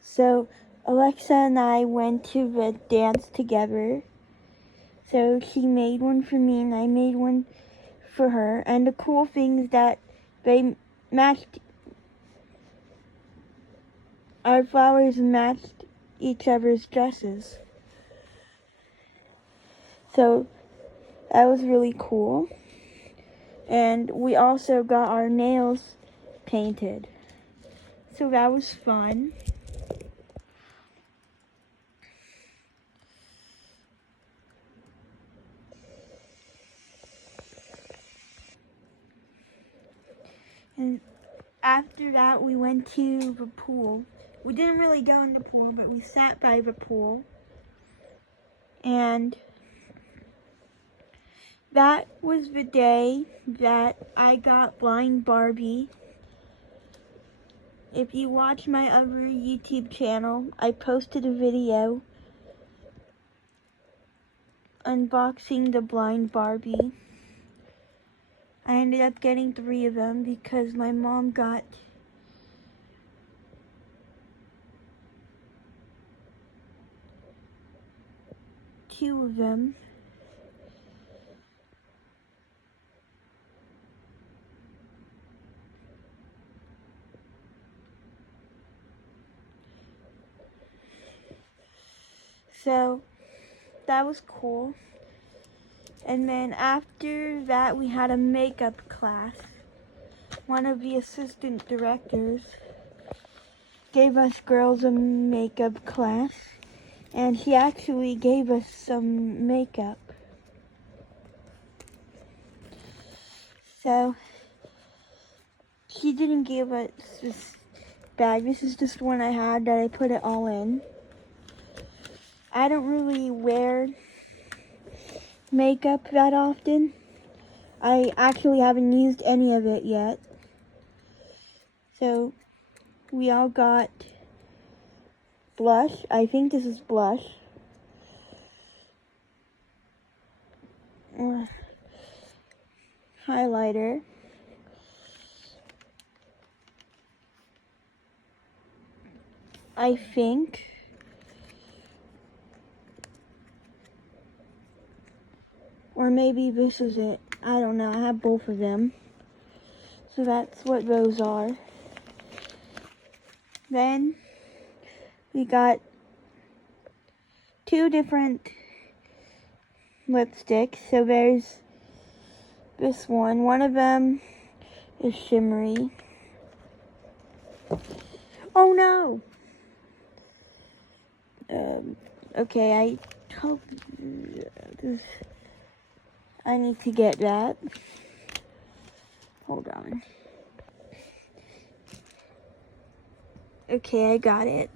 So Alexa and I went to the dance together. So she made one for me and I made one for her. And the cool thing is that they matched, our flowers matched each other's dresses. So that was really cool. And we also got our nails painted. So that was fun. And after that, we went to the pool. We didn't really go in the pool, but we sat by the pool. And that was the day that I got Blind Barbie. If you watch my other YouTube channel, I posted a video unboxing the Blind Barbie. I ended up getting 3 of them because my mom got two of them. So that was cool. And then after that, we had a makeup class. One of the assistant directors gave us girls a makeup class, and he actually gave us some makeup. So he didn't give us this bag. This is just one I had that I put it all in. I don't really wear makeup that often. I actually haven't used any of it yet. So we all got blush. I think this is blush. Highlighter. I think. Or maybe this is it. I don't know. I have both of them. So that's what those are. Then we got 2 different lipsticks. So there's this one. One of them is shimmery. Oh no! Okay, I need to get that. Hold on. Okay, I got it.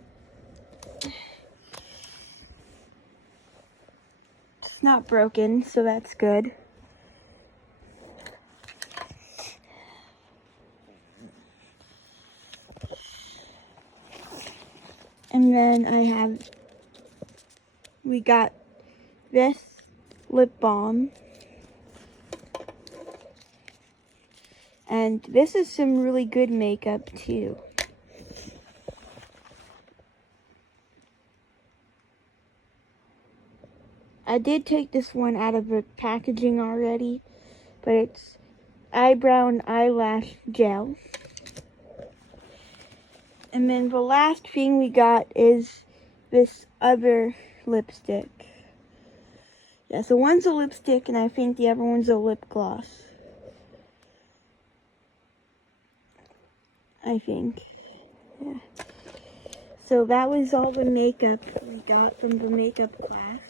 It's not broken, so that's good. And then we got this lip balm. And this is some really good makeup too. I did take this one out of the packaging already, but it's eyebrow and eyelash gel. And then the last thing we got is this other lipstick. Yeah, so one's a lipstick and I think the other one's a lip gloss. I think. Yeah. So that was all the makeup we got from the makeup class.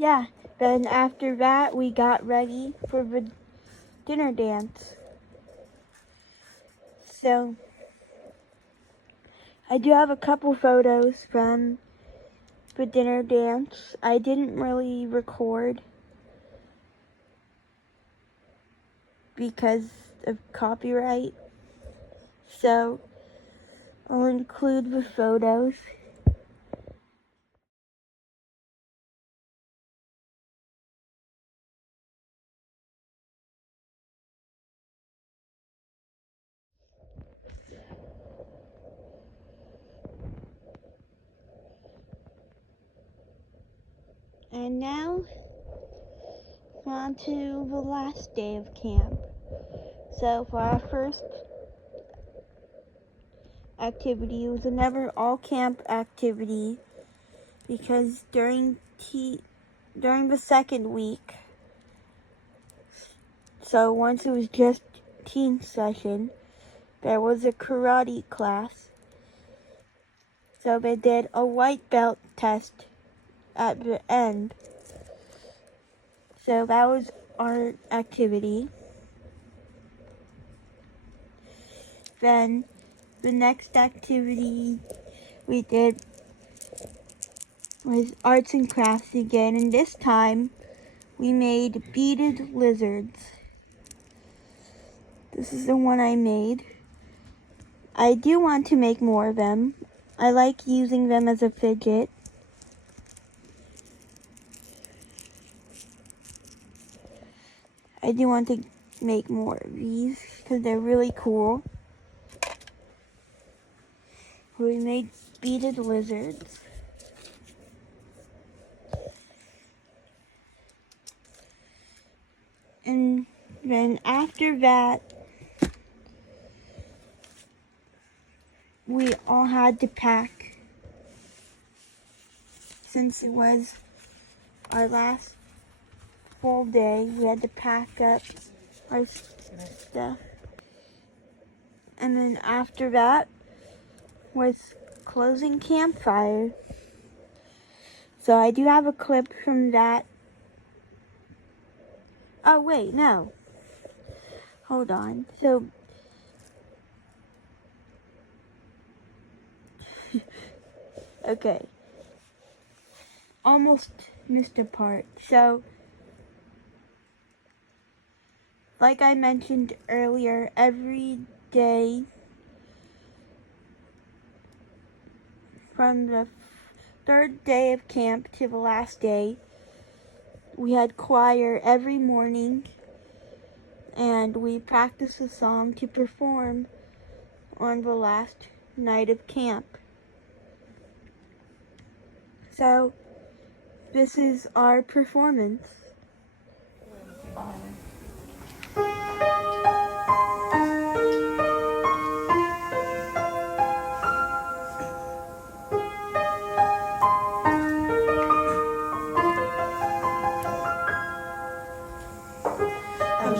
Yeah, then after that we got ready for the dinner dance. So I do have a couple photos from the dinner dance. I didn't really record because of copyright, so I'll include the photos. And now, on to the last day of camp. So for our first activity. It was never all camp activity because during the second week, so once it was just teen session, there was a karate class. So they did a white belt test at the end. So that was our activity. Then the next activity we did was arts and crafts again, and this time we made beaded lizards. This is the one I made. I do want to make more of them. I like using them as a fidget. I do want to make more of these because they're really cool. We made beaded lizards. And then after that, we all had to pack. Since it was our last full day, we had to pack up our stuff. And then after that was closing campfire. So I do have a clip from that. Oh wait, no. Hold on. So okay. Almost missed a part. So like I mentioned earlier, every day from the third day of camp to the last day, we had choir every morning, and we practiced a song to perform on the last night of camp. So this is our performance.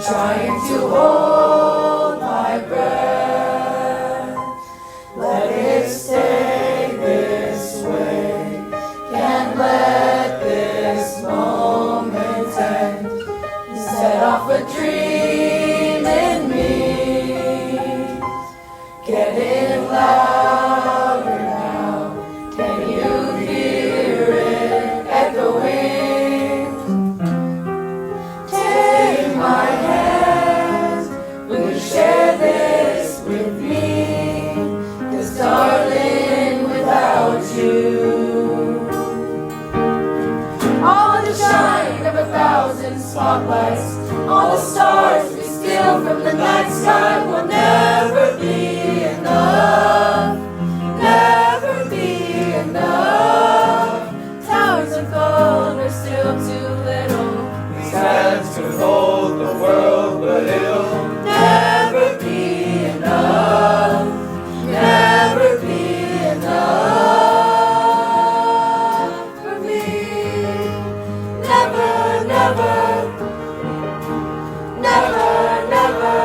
Trying to hold my breath, let it stay this way, can't let this moment end. You set off a dream in me, getting louder now, can you hear it echoing? Take my hand, will you share this with me? 'Cause darling, without you, all the shine of 1,000 spotlights, all the stars we steal from the night sky will never be enough, never be enough. Towers of gold are still too little. These hands could hold the world, but it'll never be enough, never be enough for me. Never, never, never, never,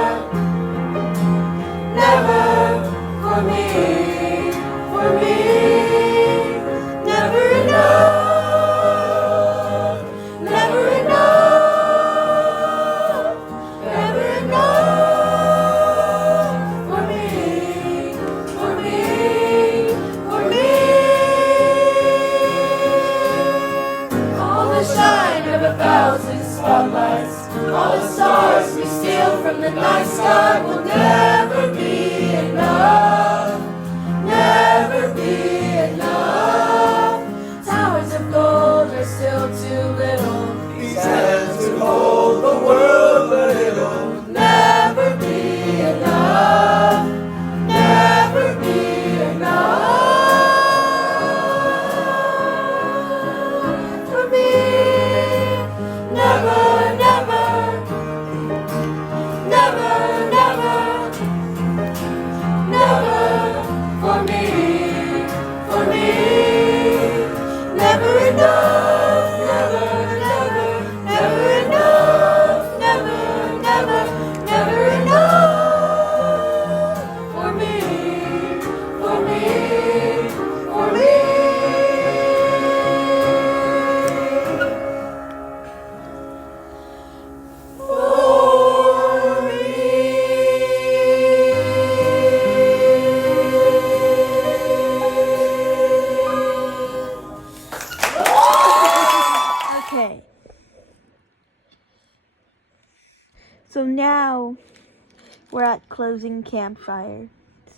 closing campfire.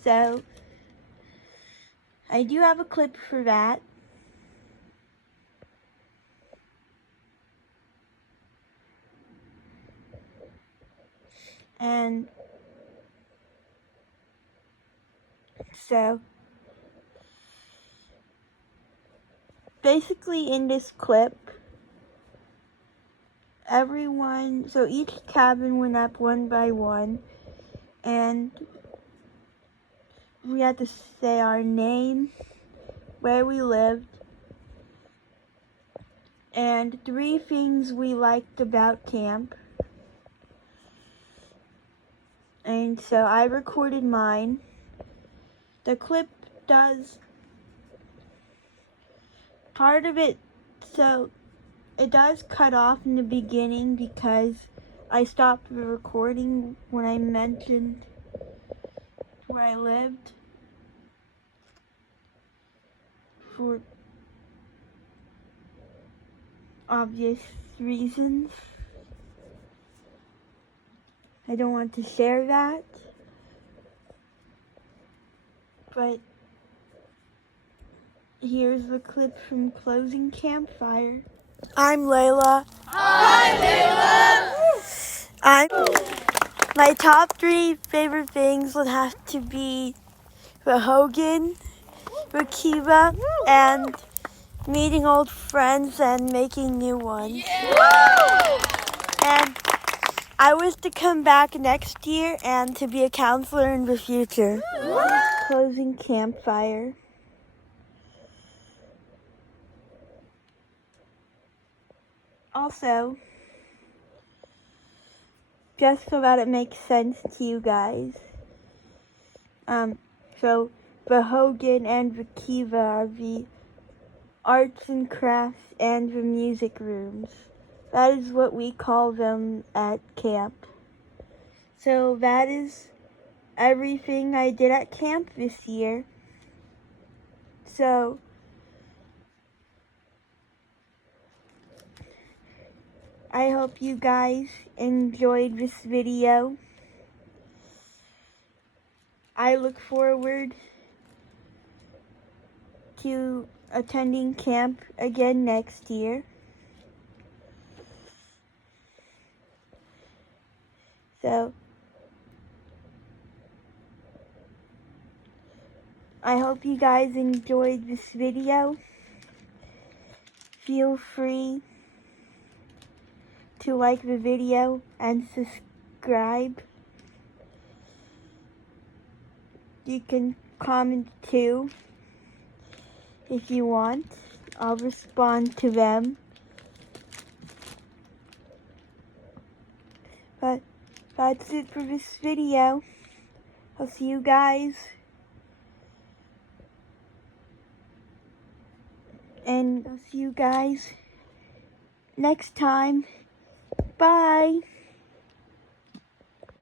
So I do have a clip for that. And so basically in this clip, so each cabin went up one by one, and we had to say our name, where we lived, and 3 things we liked about camp. And so I recorded mine. The clip does part of it, so it does cut off in the beginning because I stopped the recording when I mentioned where I lived for obvious reasons. I don't want to share that, but here's the clip from Closing Campfire. I'm Layla. Hi, Layla! My top 3 favorite things would have to be Vahogan, Rakiva, and meeting old friends and making new ones. Yeah! And I wish to come back next year and to be a counselor in the future. Closing campfire. Also, just so that it makes sense to you guys, so Vahogan and Vakiva are the arts and crafts and the music rooms. That is what we call them at camp. So that is everything I did at camp this year. So I hope you guys enjoyed this video. I look forward to attending camp again next year. So I hope you guys enjoyed this video. Feel free to like the video and subscribe. You can comment too if you want. I'll respond to them. But that's it for this video. I'll see you guys. And I'll see you guys next time. Bye.